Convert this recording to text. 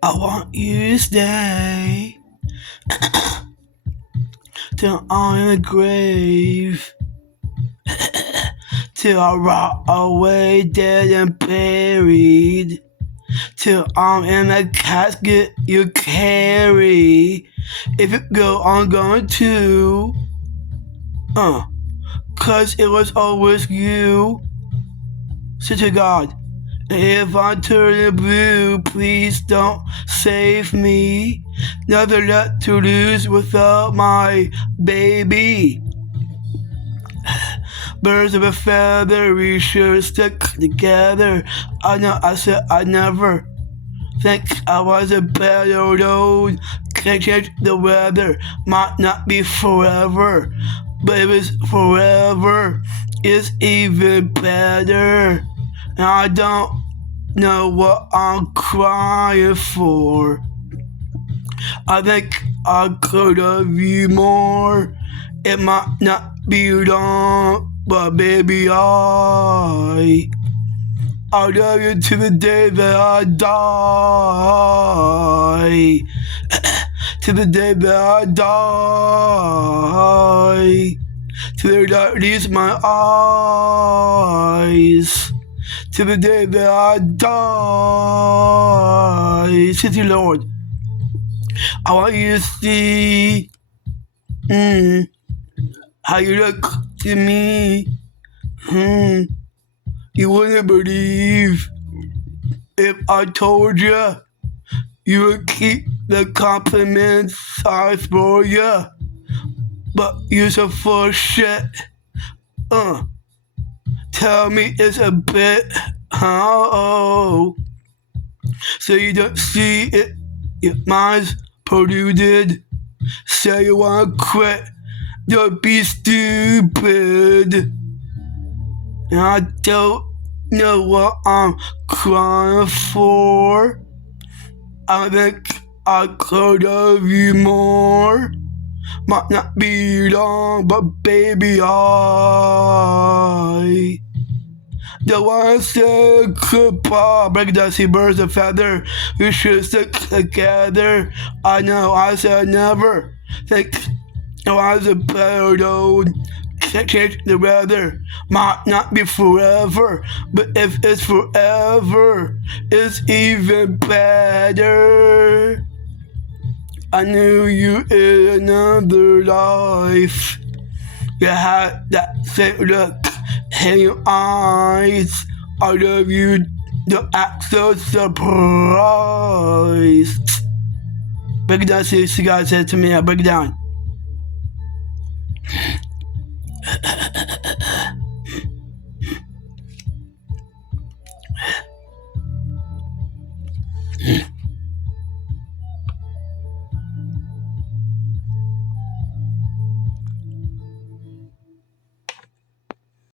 I want you to stay till I'm in the grave, till I rot away dead and buried, till I'm in the casket you carry. If you go, I'm going to, 'cause it was always you. Say to God, if I turn blue, please don't save me. Never let to lose without my baby. Birds of a feather, we should stick together. I know I said I never think I was a better road. Can't change the weather, might not be forever, but if it's forever, it's even better. And I don't know what I'm crying for. I think I could love you more. It might not be long, but baby, I love you to the day that I die. To the day that I die. To the day that leaves my eyes. To the day that I die. City Lord, I want you to see how you look to me. You wouldn't believe if I told you you would keep the compliments I for you, but you're so full of shit. Tell me it's a bit, oh, so you don't see it. Your mind's polluted. Say you wanna quit. Don't be stupid. And I don't know what I'm crying for. I think I could love you more. Might not be long, but baby, I don't wanna say goodbye. Break down, see birds of feather. We should stick together. I know I said never. Think I was a better road. Can't change the weather. Might not be forever, but if it's forever, it's even better. I knew you in another life. You had that same look in your eyes. I love you. Don't act so surprised. Break it down, see what God said to me. I break it down.